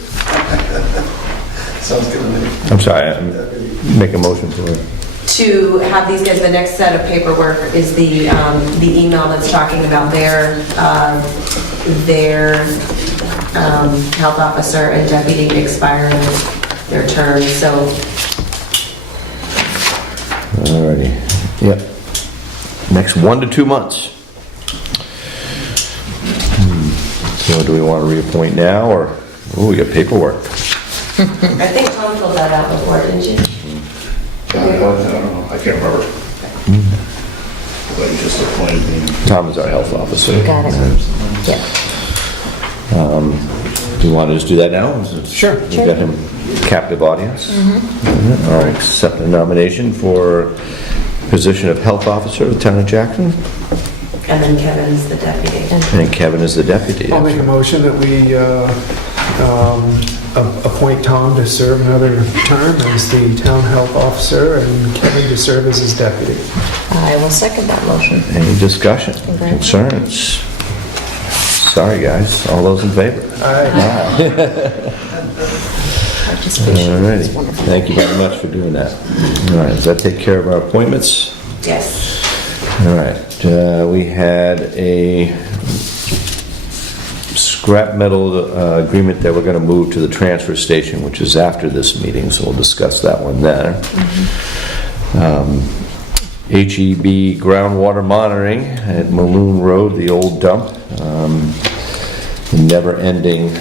Sounds good to me. I'm sorry, make a motion to it. To have these guys, the next set of paperwork is the email that's talking about their health officer and deputy expiring their terms, so. Alrighty, yep. Next 1 to 2 months. So do we want to reappoint now, or, oh, we got paperwork. I think Tom filled that out before, didn't you? I don't know, I can't remember. But you just appointed me. Tom is our health officer. Got it. Yeah. Do you want to just do that now? Sure. We've got him captive audience. I'll accept the nomination for position of health officer of the town of Jackson. And then Kevin's the deputy. And Kevin is the deputy. I'll make a motion that we appoint Tom to serve another term as the town health officer and Kevin to serve as his deputy. I will second that motion. Any discussion, concerns? Sorry, guys. All those in favor? Aye. Participation All righty. is wonderful. Thank you very much for doing that. All right, does that take care of our appointments? Yes. All right, we had a scrap metal agreement that we're going to move to the transfer station, which is after this meeting, so we'll discuss that one there. HEB groundwater monitoring at Maloon Road, the old dump. The never-ending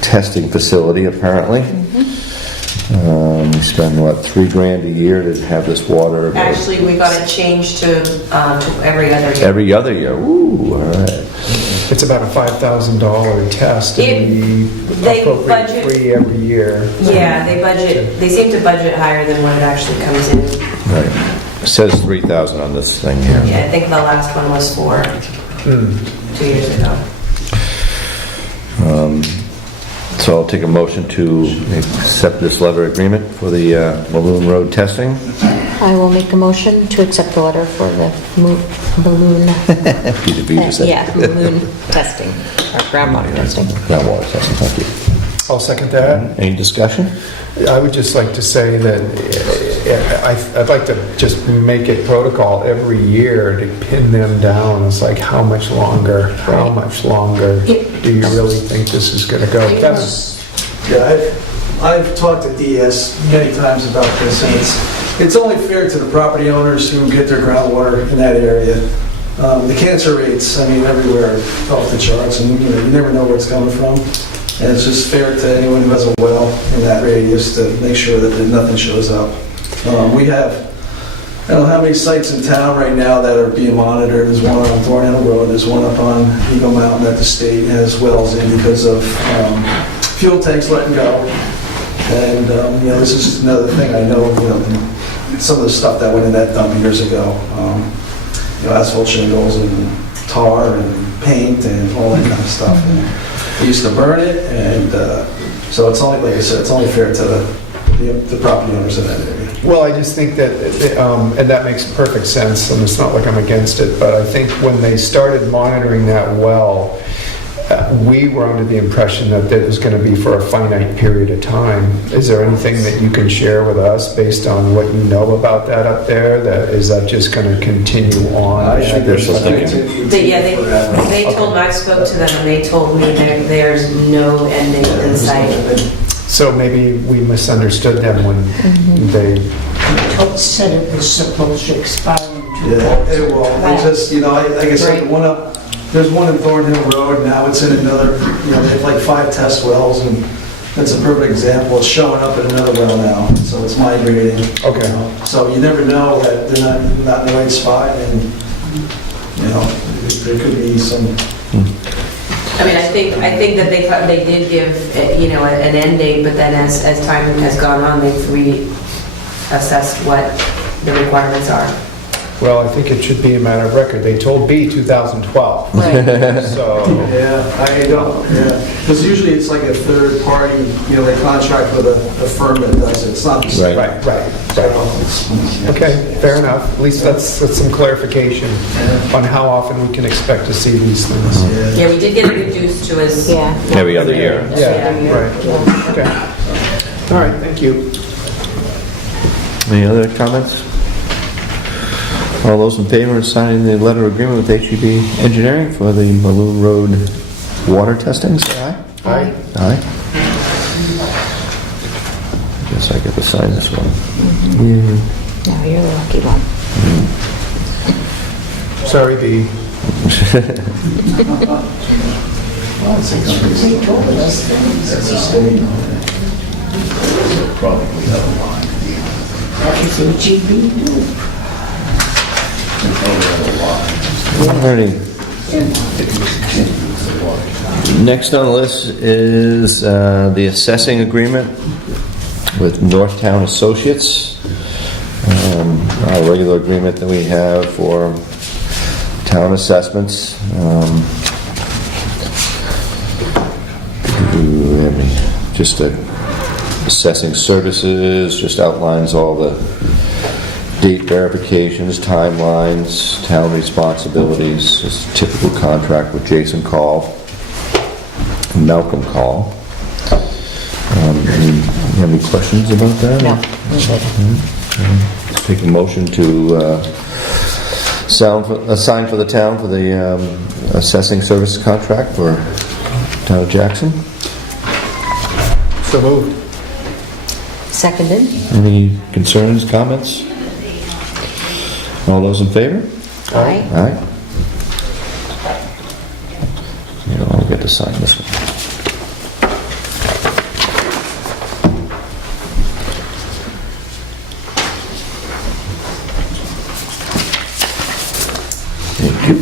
testing facility, apparently. We spend, what, $3,000 a year to have this water? Actually, we got it changed to every other year. Every other year, ooh, all right. It's about a $5,000 test, and we They appropriate budget- $3 every year. Yeah, they seem to budget higher than what it actually comes in. Right. It says 3,000 on this thing here. Yeah, I think the last one was 4, 2 years ago. So I'll take a motion to accept this letter agreement for the Maloon Road testing. I will make a motion to accept the letter for the balloon. Peter Peterson. Yeah, balloon testing, or groundwater testing. Groundwater testing, thank you. I'll second that. Any discussion? I would just like to say that I'd like to just make it protocol every year to pin them down. It's like, how much longer do you really think this is going to go? Yeah, I've talked to DS many times about this, and it's only fair to the property owners who get their groundwater in that area. The cancer rates, I mean, everywhere are off the charts, and you never know where it's coming from. And it's just fair to anyone who has a well in that radius to make sure that nothing shows up. We have, I don't know how many sites in town right now that are being monitored. There's one on Thornhill Road, there's one up on Eagle Mountain that the state has wells in because of fuel tanks letting go. And, this is another thing I know, some of the stuff that went in that dump years ago. Asphalt shingles and tar and paint and all that kind of stuff. And we used to burn it, and so it's only, like I said, it's only fair to the property owners in that area. Well, I just think that, and that makes perfect sense, and it's not like I'm against it, but I think when they started monitoring that well, we were under the impression that it was going to be for a finite period of time. Is there anything that you can share with us based on what you know about that up there? Is that just going to continue on? I think there's something. They told me, I spoke to them, and they told me there's no ending in sight. So maybe we misunderstood them when they... Said it was supposed to expire in Yeah, it will. It's just, like I said, there's one in Thornhill Road, now it's in another, they have like 5 test wells, and that's a perfect example. It's showing up in another well now, so it's migrating. Okay. So you never know that they're not in the right spot, and, there could be some... I mean, I think that they did give, an end date, but then as time has gone on, they've reassessed what the requirements are. Well, I think it should be a matter of record. They told B 2012. Right. So, Yeah, I don't, yeah. Because usually it's like a third party, you know, they contract with a firm that does it. It's not the same. right. Okay, fair enough. At least that's some clarification on how often we can expect to see these things. Yeah, we did get it reduced to as. Yeah. Every other year. Yeah, right. Okay. All right, thank you. Any other comments? All those in favor of signing the letter of agreement with HEB Engineering for the Balloon Road water testing, say aye. Aye. Aye. Guess I get to sign this one. No, you're the lucky one. Sorry, B. Alrighty. Next on the list is the assessing agreement with Northtown Associates. Our regular agreement that we have for town assessments. Just assessing services, just outlines all the date verifications, timelines, town responsibilities. Just a typical contract with Jason Call, Malcolm Call. You have any questions about that? No. Take a motion to assign for the town for the assessing services contract for town of Jackson. So moved. Seconded? Any concerns, comments? All those in favor? Aye. Aye. You know, I'll get to sign this one. Thank you.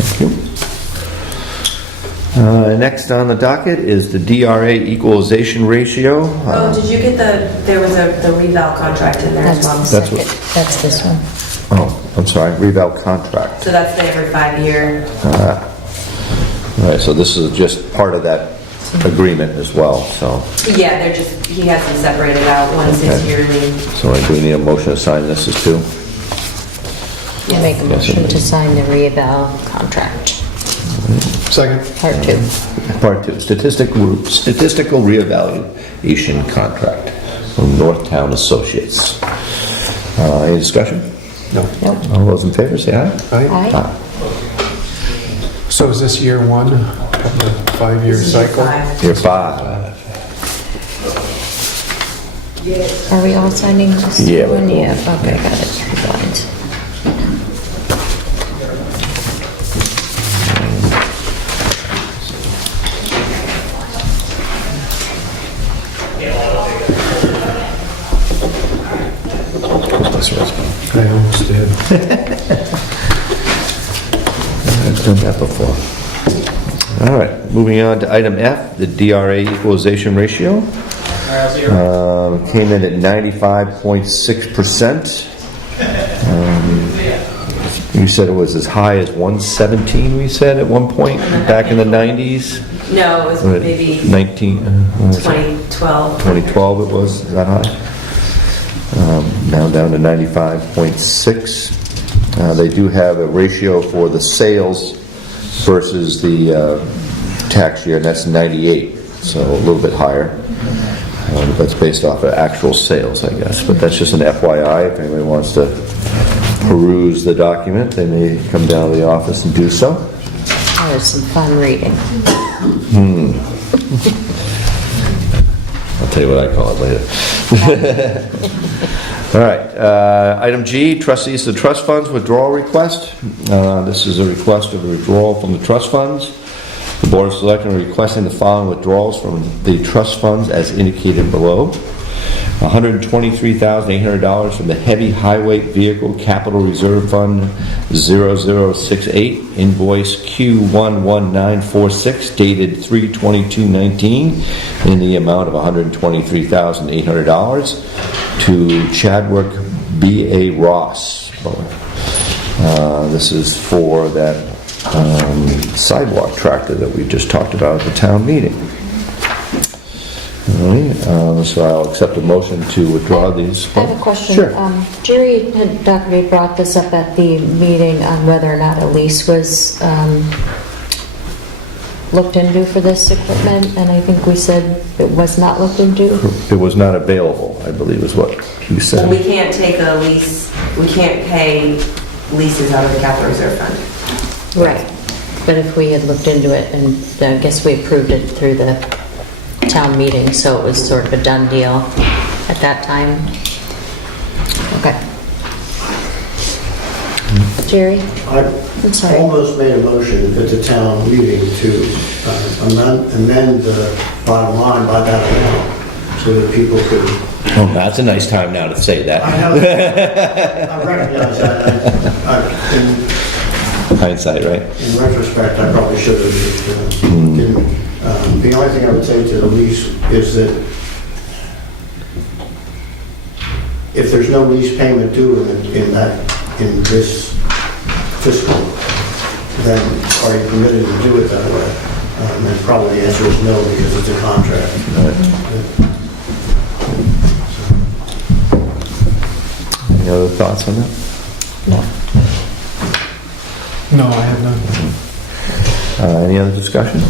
Thank you. Next on the docket is the DRA equalization ratio. Oh, did you get there was the reval contract in there as well? That's what- That's this one. Oh, I'm sorry, reval contract. So that's the every 5-year. Right, so this is just part of that agreement as well, so. Yeah, he has them separated out. One's his Okay. yearly. So do we need a motion to sign this as two? I make a motion to sign the reeval contract. Second. Part 2. Part 2, statistical reevaluation contract from Northtown Associates. Any discussion? No. Nope. All those in favor, say aye. Aye. So is this year one of the 5-year cycle? Year 5. Are we all signing this Yeah, we're one? cool. Yeah, okay, got it. 3 lines. I almost did. I've done that before. All right, moving on to item F, the DRA equalization ratio. Came in at 95.6%. You said it was as high as 117, we said, at one point, back in the 90s? No, it was Or maybe 2012 2012. it was, is that high? Now down to 95.6. They do have a ratio for the sales versus the tax year, and that's 98, so a little bit higher. That's based off of actual sales, I guess, but that's just an FYI. If anybody wants to peruse the document, they may come down to the office and do so. That was some fun reading. I'll tell you what I call it later. All right, item G, trustees of the trust funds withdrawal request. This is a request of a withdrawal from the trust funds. The Board of Selectmen are requesting the following withdrawals from the trust funds as indicated below. $123,800 from the Heavy Highway Vehicle Capital Reserve Fund 0068, invoice Q11946, dated 3/22/19, in the amount of $123,800 to Chadwick B.A. Ross. This is for that sidewalk tractor that we just talked about at the town meeting. All right, so I'll accept a motion to withdraw these. I have a question. Sure. Jerry had, Dr. Reed brought this up at the meeting on whether or not a lease was looked into for this equipment, and I think we said it was not looked into. It was not available, I believe is what you said. We can't take a lease, we can't pay leases out of the capital reserve fund. Right. But if we had looked into it, and I guess we approved it through the town meeting, so it was sort of a done deal at that time. Okay. Jerry? I'm sorry. I almost made a motion at the town meeting to amend the bottom line by that amount so that people could... Oh, that's a nice time now to say that. I know, I recognize that. In Hindsight, right? In retrospect, I probably should have. The only thing I would say to the lease is that if there's no lease payment due in this fiscal, then are you permitted to do it that way? And probably the answer is no, because it's a contract. Any other thoughts on that? No. No, I have none. Any other discussion?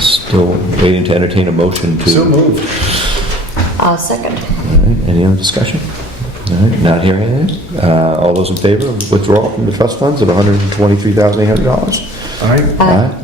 Still waiting to entertain a motion to... So moved. Second. All right, any other discussion? All right, not hearing anything. All those in favor of withdrawal from the trust funds of $123,800? All right. Aye.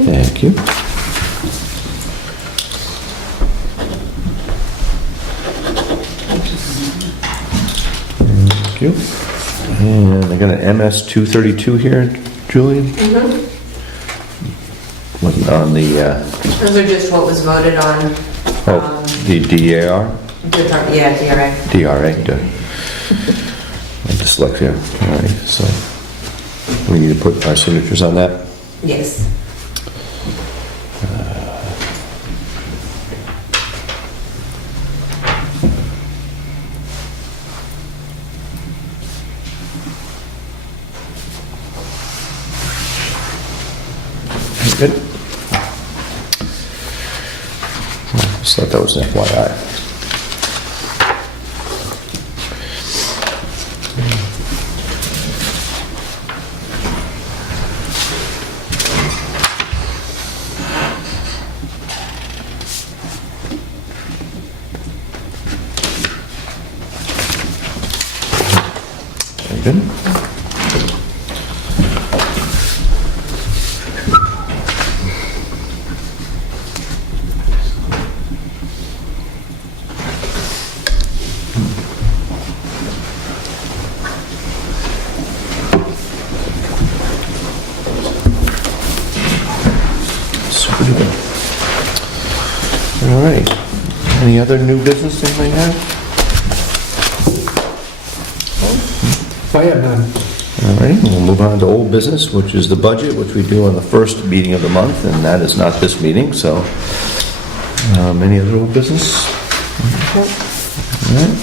Thank you. Thank you. And I got an MS 232 here, Julie. Wasn't on the, Those are just what was voted on. the DAR? Yeah, DRA. DRA, dyslexia. All right, so we need to put our signatures on that. Yes. Good. Just thought that was an FYI. Very good. All right. Any other new business anybody have? I have none. All right, we'll move on to old business, which is the budget, which we do on the first meeting of the month, and that is not this meeting, so. Any other old business? All right.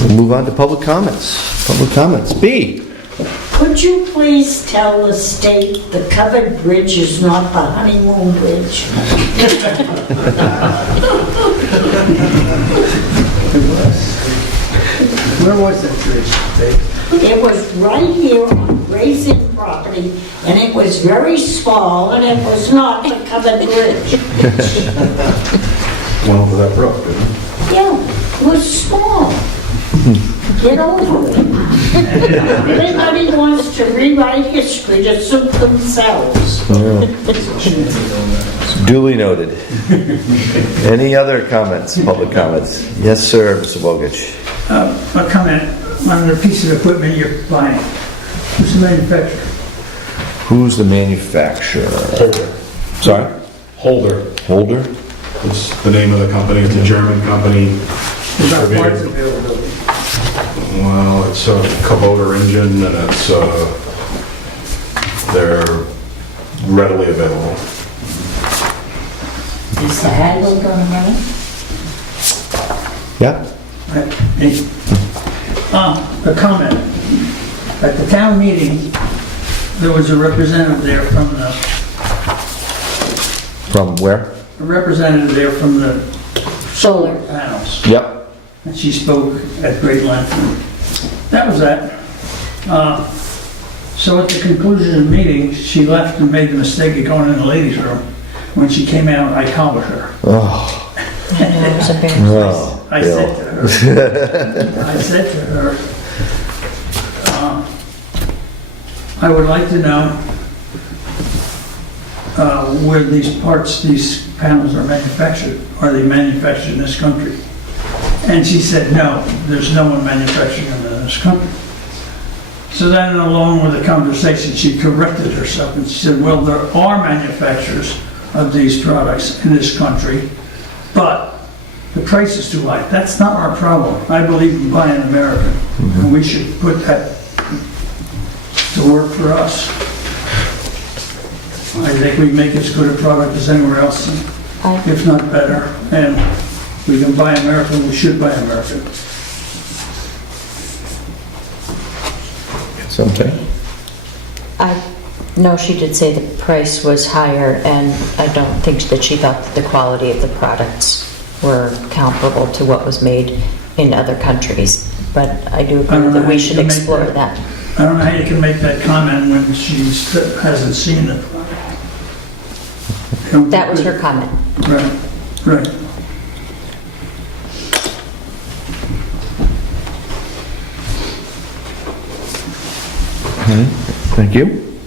We'll move on to public comments. Public comments. B. Could you please tell the state the covered bridge is not the honeymoon bridge? Where was that bridge, Dave? It was right here on Racing property, and it was very small, and it was not the covered bridge. Went over that brook, didn't it? Yeah, it was small. Get over it. Everybody wants to rewrite history to suit themselves. Duly noted. Any other comments, public comments? Yes, sir, Mr. Bogich. A comment on the piece of equipment you're buying. Who's the manufacturer? Who's the manufacturer? Holder. Sorry? Holder. Holder? It's the name of the company. It's a German company. Is our parts Distributed. availability? Well, it's a Kubota engine and it's, they're readily available. Is the handle gonna run it? Yeah? Right. Hey. A comment. At the town meeting, there was a representative there from the, From where? Solar. panels. Yep. And she spoke at great length. That was that. So at the conclusion of the meeting, she left and made the mistake of going in the ladies' room. When she came out, I collared her. Oh. I know, it was embarrassing. Oh, I Bill. said to her, I would like to know where these parts, these panels are manufactured. Are they manufactured in this country? And she said, no, there's no one manufacturing them in this country. So then, along with the conversation, she corrected herself and she said, well, there are manufacturers of these products in this country, but the price is too high. That's not our problem. I believe in buying American, and we should put that to work for us. I think we make as good a product as anywhere else, if not better, and we can buy American, we should buy American. Something? No, she did say the price was higher, and I don't think that she thought that the quality of the products were comparable to what was made in other countries. But I do agree that we should explore that. I don't know how you can make that comment when she hasn't seen it. That was her comment. Right, right. Thank you.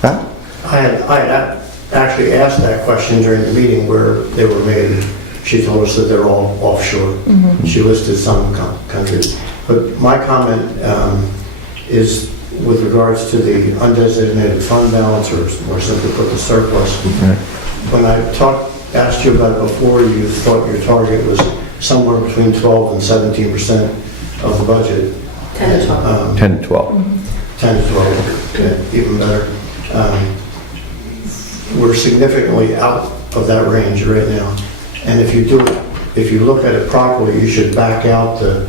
Pat? I had actually asked that question during the meeting where they were made. She told us that they're all offshore. She listed some countries. But my comment is with regards to the undesignated fund balance, or more simply put, the surplus. When I asked you about it before, you thought your target was somewhere between 12 and 17% of the budget. 10 to 12. 10 to 12. 10 to 12, yeah, even better. We're significantly out of that range right now. And if you look at it properly, you should back out the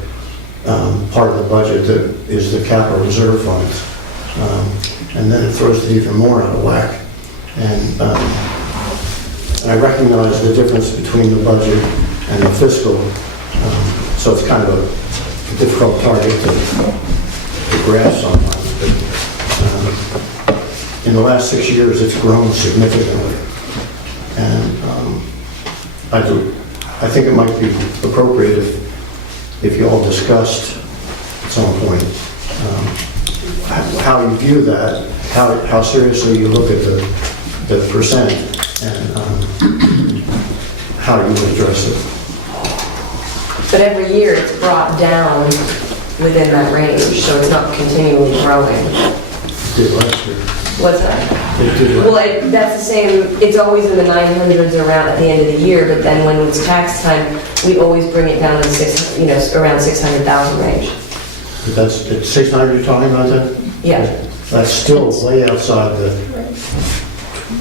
part of the budget that is the capital reserve funds. And then it throws it even more out of whack. And I recognize the difference between the budget and the fiscal. So it's kind of a difficult target to grasp sometimes. But in the last 6 years, it's grown significantly. And I think it might be appropriate if you all discussed at some point how you view that, how seriously you look at the percent, and how you would address it. But every year it's brought down within that range, so it's not continually growing. It did last year. What's that? It did last Well, that's the same, it's always in the 900s around at the end of the year, but then when it's tax time, we always bring it down to around 600,000 range. But that's 600 you're talking about then? Yeah. That's still way outside the,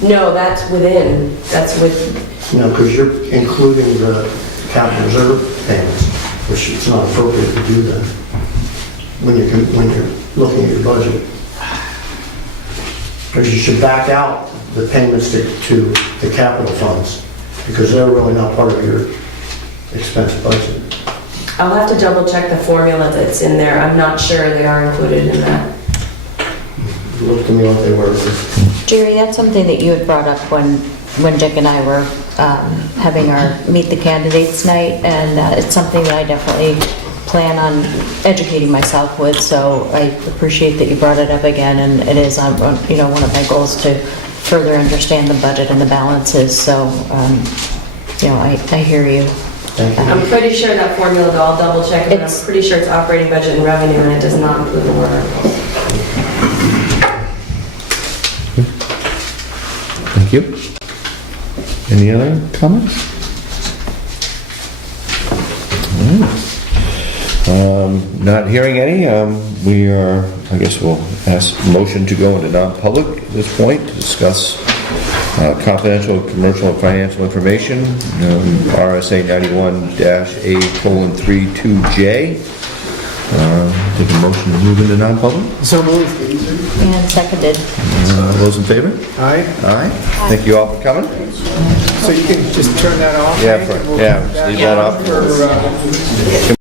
No, that's within, that's with, because you're including the capital reserve payments, which it's not appropriate to do that when you're looking at your budget. Because you should back out the payments to the capital funds, because they're really not part of your expense budget. I'll have to double check the formula that's in there. I'm not sure they are included in that. It looked to me like they were. Jerry, that's something that you had brought up when Dick and I were having our Meet the Candidates night, and it's something that I definitely plan on educating myself with, so I appreciate that you brought it up again, and it is, you know, one of my goals to further understand the budget and the balances, so, you know, I hear you. I'm pretty sure that formula, though, I'll double check, but I'm pretty sure it's operating budget and revenue, and it does not include the warrant articles. Thank you. Any other comments? All right. Not hearing any, we are, I guess we'll ask motion to go into non-public at this point to discuss confidential, commercial, and financial information, RSA 91-A:32J. Take a motion to move into non-public. So moved. And seconded. All those in favor? Aye. Aye. Thank you all for coming. So you can just turn that off? Yeah, Hank, and we'll yeah, come back leave that on off. for,